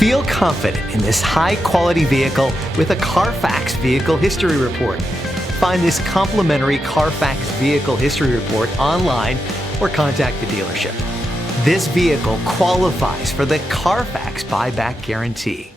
Feel confident in this high-quality vehicle with a Carfax Vehicle History Report. Find this complimentary Carfax Vehicle History Report online or contact the dealership. This vehicle qualifies for the Carfax Buyback Guarantee.